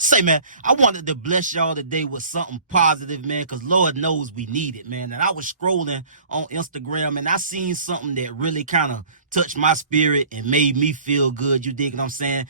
Say, man, I wanted to bless y'all today with something positive, man, because Lord knows we need it, man. And I was scrolling on Instagram, and I seen something that really kind of touched my spirit and made me feel good. You dig what I'm saying?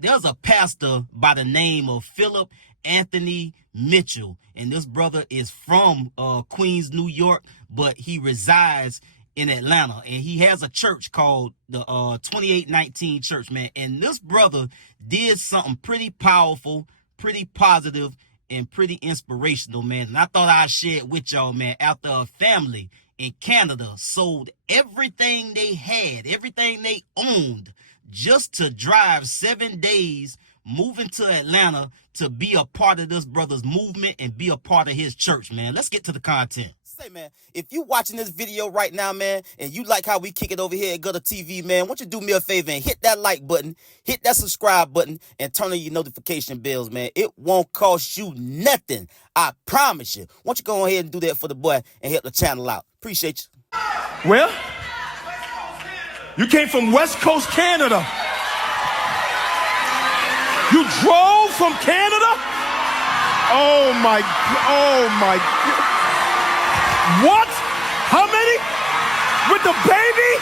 There's a pastor by the name of Philip Anthony Mitchell, and this brother is from Queens, New York, but he resides in Atlanta, and he has a church called the 2819 Church, man. And this brother did something pretty powerful, pretty positive, and pretty inspirational, man. And I thought I'd share it with y'all, man. After a family in Canada sold everything they had, everything they owned, just to drive 7 days, moving to Atlanta to be a part of this brother's movement and be a part of his church, man. Let's get to the content. Say, man, if you watching this video right now, man, and you like how we kick it over here at GuddaTV, man, why don't you do me a favor and hit that like button, hit that subscribe button, and turn on your notification bells, man. It won't cost you nothing. I promise you. Why don't you go ahead and do that for the boy and help the channel out? Appreciate you. Where? You came from West Coast Canada. You drove from Canada? Oh my. What? How many? With the baby?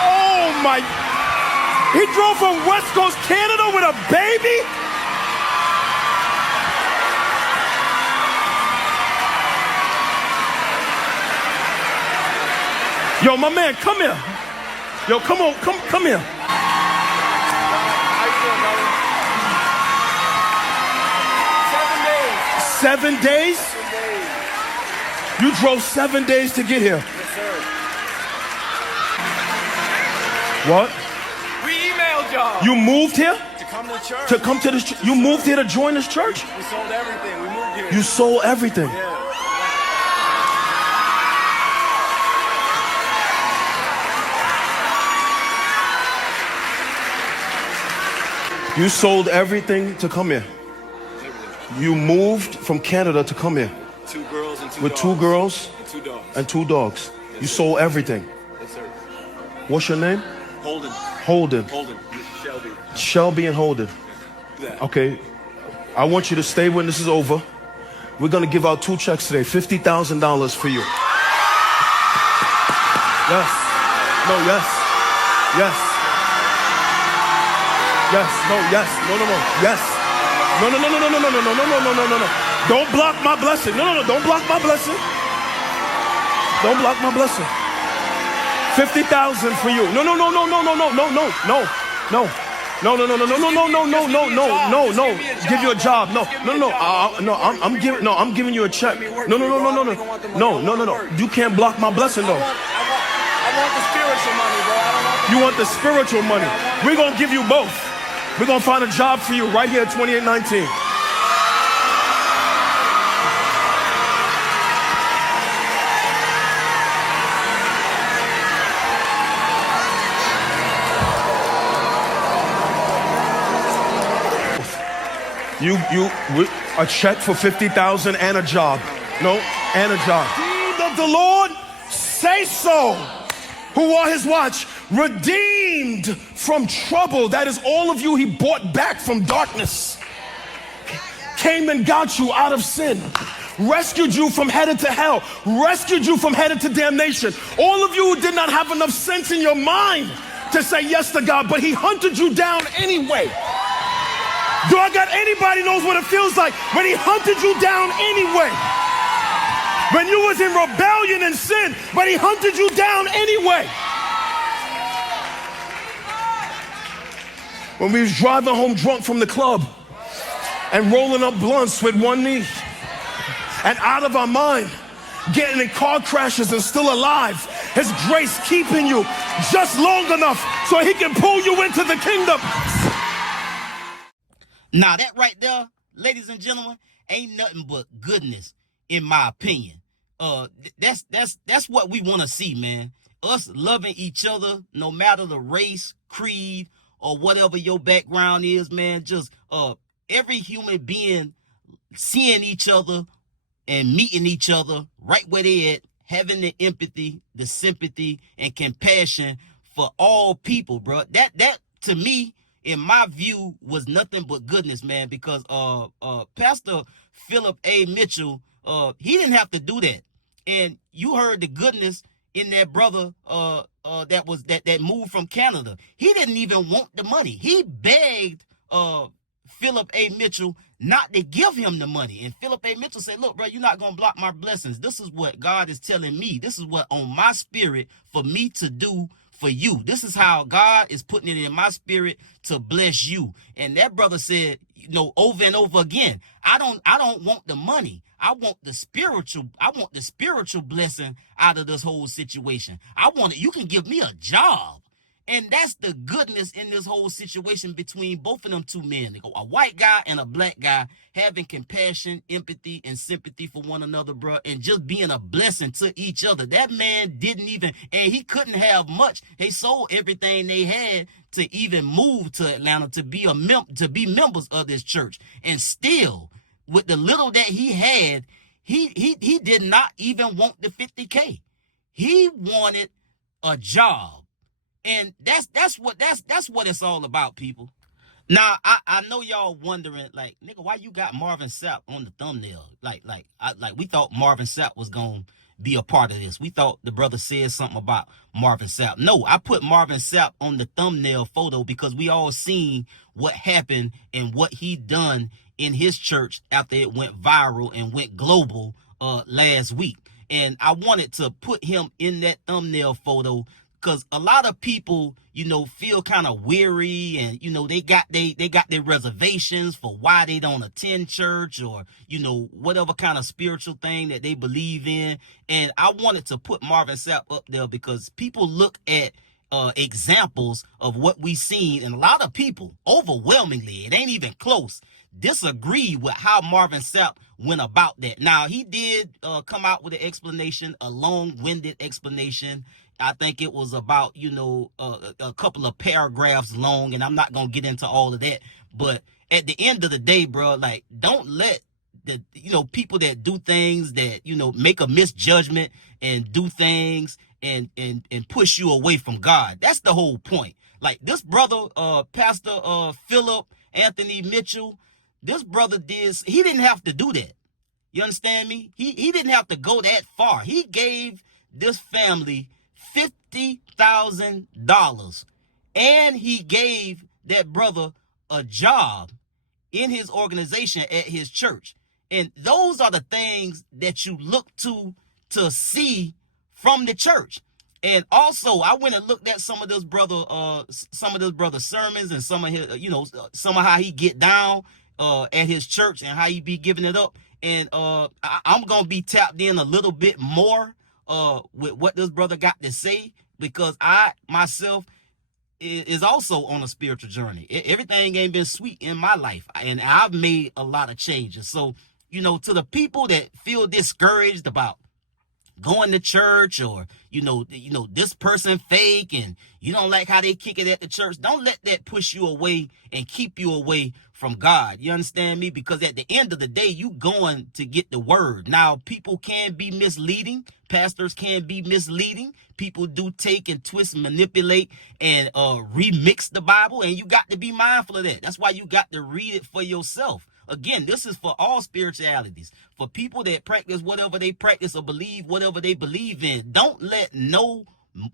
Oh my. He drove from West Coast Canada with a baby? Yo, my man, come here. Yo, come on, come here. 7 days? You drove 7 days to get here. Yes, sir. What? We emailed y'all. You moved here? To come to church. To come to this church? You moved here to join this church? We sold everything. We moved here. You sold everything? Yeah. You sold everything to come here? Everything. You moved from Canada to come here? 2 girls and 2 With dogs. 2 girls? And 2 dogs. And 2 dogs. You sold everything? Yes, sir. What's your name? Holden. Holden. Holden. Shelby. Shelby and Holden. Yeah. Okay. I want you to stay when this is over. We're going to give out 2 checks today. $50,000 for you. Yes. No, yes. Yes. Yes. No, yes. No. Yes. No. Don't block my blessing. No. Don't block my blessing. Don't block my blessing. 50,000 for you. No. Give you a job. No. I'm giving you a check. No. You can't block my blessing though. I want the spiritual money, bro. I don't want the You want the spiritual money. We're gonna give you both. We're gonna find a job for you right here at 2819. A check for 50,000 and a job. No, and a job. Redeemed of the Lord, say so. Who are his watch? Redeemed from trouble. That is all of you he bought back from darkness. Came and got you out of sin. Rescued you from headed to hell. Rescued you from headed to damnation. All of you who did not have enough sense in your mind to say yes to God, but he hunted you down anyway. Do I got anybody knows what it feels like when he hunted you down anyway? When you was in rebellion and sin, but he hunted you down anyway. When we was driving home drunk from the club and rolling up blunts with one knee and out of our mind, getting in car crashes and still alive, his grace keeping you just long enough so he can pull you into the kingdom. Now that right there, ladies and gentlemen, ain't nothing but goodness, in my opinion. That's what we want to see, man. Us loving each other, no matter the race, creed, or whatever your background is, man. Just every human being seeing each other and meeting each other right where they at, having the empathy, the sympathy, and compassion for all people, bro. That to me in my view, was nothing but goodness, man, because Pastor Philip A. Mitchell, he didn't have to do that. And you heard the goodness in that brother that moved from Canada. He didn't even want the money. He begged Philip A. Mitchell not to give him the money. And Philip A. Mitchell said, look, bro, you're not going to block my blessings. This is what God is telling me. This is what on my spirit for me to do for you. This is how God is putting it in my spirit to bless you. And that brother said, you know, over and over again, I don't want the money. I want the spiritual blessing out of this whole situation. I want it. You can give me a job. And that's the goodness in this whole situation between both of them two men. A white guy and a black guy having compassion, empathy, and sympathy for one another, bro, and just being a blessing to each other. That man didn't even, and he couldn't have much. They sold everything they had to even move to Atlanta to be members of this church. And still, with the little that he had, he did not even want the $50K. He wanted a job. And that's what it's all about, people. Now, I know y'all wondering, like, nigga, why you got Marvin Sapp on the thumbnail? Like we thought Marvin Sapp was gonna be a part of this. We thought the brother said something about Marvin Sapp. No, I put Marvin Sapp on the thumbnail photo because we all seen what happened and what he done in his church after it went viral and went global last week. And I wanted to put him in that thumbnail photo because a lot of people, you know, feel kind of weary and, you know, they got their reservations for why they don't attend church or, you know, whatever kind of spiritual thing that they believe in. And I wanted to put Marvin Sapp up there because people look at examples of what we seen, and a lot of people, overwhelmingly, it ain't even close, disagree with how Marvin Sapp went about that. Now, he did come out with an explanation, a long-winded explanation. I think it was about, you know, a couple of paragraphs long, and I'm not going to get into all of that. But at the end of the day, bro, like, don't let the, you know, people that do things that, you know, make a misjudgment and do things and push you away from God. That's the whole point. Like this brother, Pastor Philip Anthony Mitchell, this brother he didn't have to do that. You understand me? He didn't have to go that far. He gave this family $50,000 and he gave that brother a job in his organization at his church. And those are the things that you look to see from the church. And also, I went and looked at some of this brother sermons and some of his, you know, some of how he get down at his church and how he be giving it up. And I'm gonna be tapped in a little bit more with what this brother got to say, because I myself is also on a spiritual journey. Everything ain't been sweet in my life, and I've made a lot of changes. So, you know, to the people that feel discouraged about going to church, or you know this person fake and you don't like how they kick it at the church, don't let that push you away and keep you away from God. You understand me? Because at the end of the day, you going to get the word. Now, people can be misleading. Pastors can be misleading. People do take and twist, manipulate, and remix the Bible, and you got to be mindful of that. That's why you got to read it for yourself. Again, this is for all spiritualities. For people that practice whatever they practice or believe whatever they believe in. Don't let no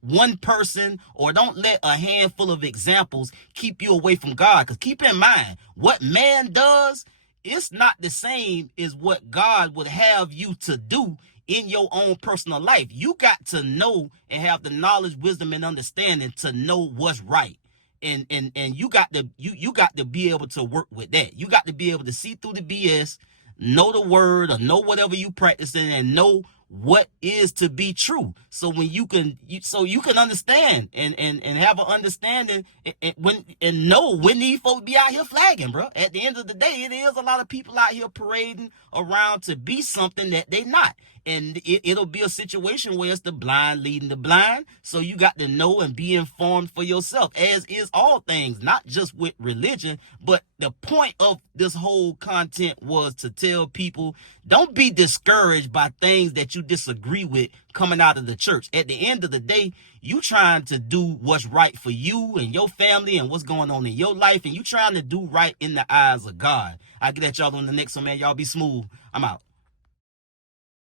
one person or don't let a handful of examples keep you away from God. Because keep in mind, what man does, it's not the same as what God would have you to do in your own personal life. You got to know and have the knowledge, wisdom, and understanding to know what's right. And you got to be able to work with that. You got to be able to see through the BS, know the word, or know whatever you practicing, and know what is to be true. So when you can understand and have an understanding and know when these folks be out here flagging, bro. At the end of the day, it is a lot of people out here parading around to be something that they not. And it'll be a situation where it's the blind leading the blind. So you got to know and be informed for yourself, as is all things, not just with religion. But the point of this whole content was to tell people, don't be discouraged by things that you you disagree with coming out of the church. At the end of the day, you trying to do what's right for you and your family and what's going on in your life, and you trying to do right in the eyes of God. I'll get at y'all on the next one, man. Y'all be smooth. I'm out.